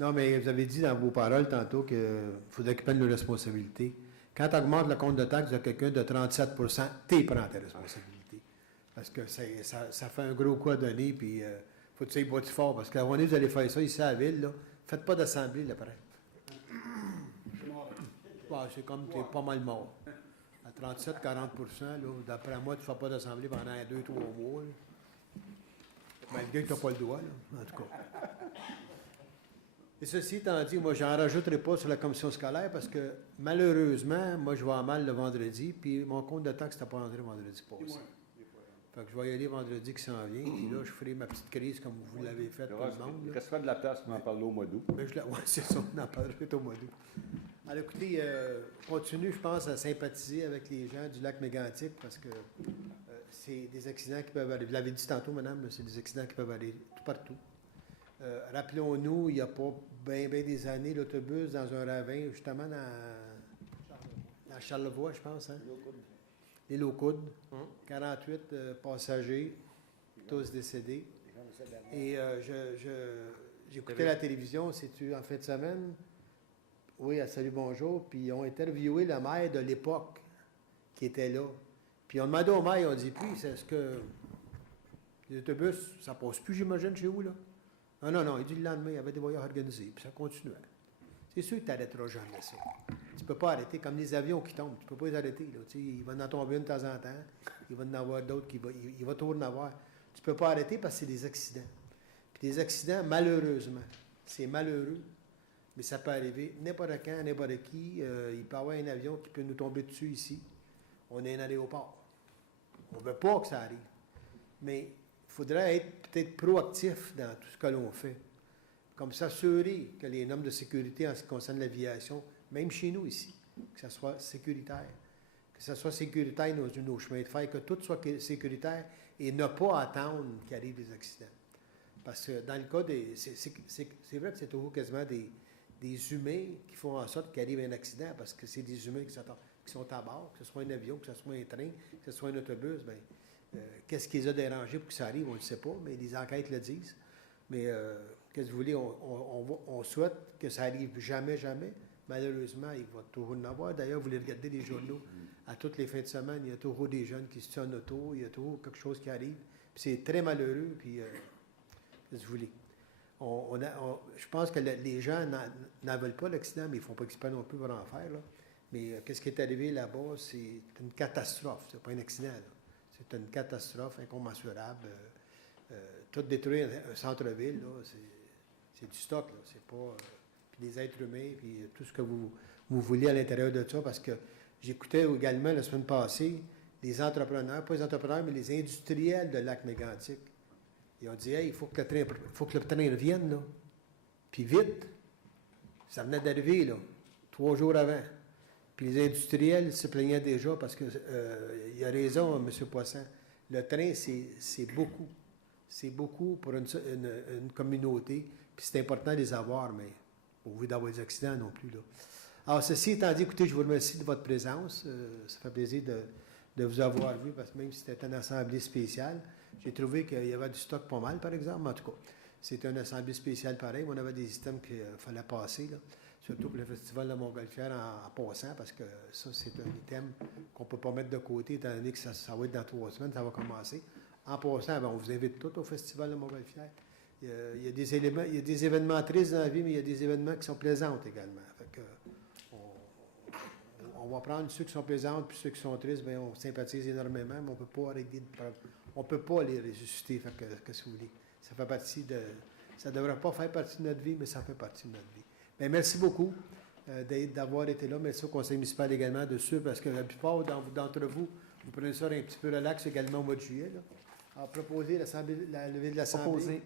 Non, mais vous avez dit dans vos paroles tantôt qu'il faudrait qu'ils prennent leurs responsabilités. Quand tu augmentes le compte de taxe de quelqu'un de 37 tu prends tes responsabilités. Parce que ça fait un gros coup à donner, puis faut que tu y fort. Parce qu'à un moment donné, vous allez faire ça ici à la ville, là. Faites pas d'assemblée, là, après. C'est comme tu es pas mal mort. À 37-40 d'après moi, tu ne fais pas d'assemblée pendant 2-3 mois. Malgré que tu n'as pas le droit, là, en tout cas. Et ceci étant dit, moi, je n'en rajouterai pas sur la commission scolaire parce que, malheureusement, moi, je vais mal le vendredi, puis mon compte de taxe n'est pas rentré vendredi passé. Fait que je vais y aller vendredi qui s'en vient, puis là, je ferai ma petite crise comme vous l'avez fait tout le monde. Il restera de la place pour en parler au mois d'août. Oui, c'est ça, on en parlera au mois d'août. Alors, écoutez, continue, je pense, à sympathiser avec les gens du lac Mégantic parce que c'est des accidents qui peuvent arriver. Vous l'avez dit tantôt, madame, c'est des accidents qui peuvent arriver tout partout. Rappelons-nous, il n'y a pas bien des années, l'autobus dans un ravin, justement dans Charlevoix, je pense, hein? Les Low-Coudes. 48 passagers, tous décédés. Et j'écoutais la télévision, c'est-tu en fin de semaine? Oui, à Salut Bonjour. Puis ils ont interviewé le maire de l'époque qui était là. Puis ils ont demandé au maire, ils ont dit, puis, est-ce que les autobus, ça passe plus, j'imagine, chez vous, là? Ah non, il dit le lendemain, il y avait des voyages organisés, puis ça continuait. C'est sûr que tu n'arrêteras jamais ça. Tu ne peux pas arrêter, comme les avions qui tombent, tu ne peux pas les arrêter. Là. Il va en tomber une de temps en temps, il va en avoir d'autres, il va toujours en avoir. Tu ne peux pas arrêter parce que c'est des accidents. Puis des accidents, malheureusement, c'est malheureux, mais ça peut arriver n'importe quand, n'importe qui. Il peut y avoir un avion qui peut nous tomber dessus ici. On est un aéroport. On ne veut pas que ça arrive. Mais il faudrait être peut-être proactif dans tout ce que l'on fait. Comme s'assurer que les normes de sécurité en ce qui concerne l'aviation, même chez nous ici, que ça soit sécuritaire. Que ça soit sécuritaire nos chemins de fer, que tout soit sécuritaire et ne pas attendre qu'il arrive des accidents. Parce que dans le cas des... C'est vrai que c'est toujours quasiment des humains qui font en sorte qu'il arrive un accident parce que c'est des humains qui sont à bord, que ce soit un avion, que ce soit un train, que ce soit un autobus, bien... qu'est-ce qui les a dérangés pour que ça arrive, on ne le sait pas, mais les enquêtes le disent. Mais qu'est-ce que vous voulez, on souhaite que ça arrive jamais. Malheureusement, il va toujours en avoir. D'ailleurs, vous les regardez les journaux, à toutes les fins de semaine, il y a toujours des jeunes qui se tuent en auto, il y a toujours quelque chose qui arrive. Puis c'est très malheureux, puis qu'est-ce que vous voulez. Je pense que les gens n'en veulent pas l'accident, mais ils ne font pas exprès non plus pour en faire. Là. Mais qu'est-ce qui est arrivé là-bas, c'est une catastrophe, c'est pas un accident. Là. C'est une catastrophe incommensurable. Tout détruire un centre-ville, c'est du stock. Là. C'est pas... puis des êtres humains, puis tout ce que vous voulez à l'intérieur de ça. Parce que j'écoutais également la semaine passée des entrepreneurs, pas les entrepreneurs, mais les industriels de Lac-Mégantic. Ils ont dit, hey, il faut que le train revienne, là. Puis vite. Ça venait d'arriver, là, 3 jours avant. Puis les industriels se plaignaient déjà parce que il a raison, M. Poisson. Le train, c'est beaucoup. C'est beaucoup pour une communauté. Puis c'est important de les avoir, mais au lieu d'avoir des accidents non plus. Là. Alors, ceci étant dit, écoutez, je vous remercie de votre présence. Ça fait plaisir de vous avoir vu, parce que même si c'était une assemblée spéciale, j'ai trouvé qu'il y avait du stock pas mal, par exemple. En tout cas, c'était une assemblée spéciale pareil. On avait des systèmes qu'il fallait passer, là. Surtout pour le Festival de Montgolfière en passant, parce que ça, c'est un item qu'on ne peut pas mettre de côté, étant donné que ça va être dans 3 semaines, ça va commencer. En passant, on vous invite tous au Festival de Montgolfière. Il y a des événements tristes dans la vie, mais il y a des événements qui sont plaisants également. Fait que, on va prendre ceux qui sont plaisants, puis ceux qui sont tristes, bien, on sympathise énormément, mais on ne peut pas les ressusciter. Fait que, qu'est-ce que vous voulez? Ça fait partie de... Ça ne devrait pas faire partie de notre vie, mais ça fait partie de notre vie. Bien, merci beaucoup d'avoir été là. Merci au conseil municipal également de suivre, parce que la plupart d'entre vous, vous prenez ça un petit peu relax également au mois de juillet. Là. Alors, proposer la levée de l'Assemblée. Proposer.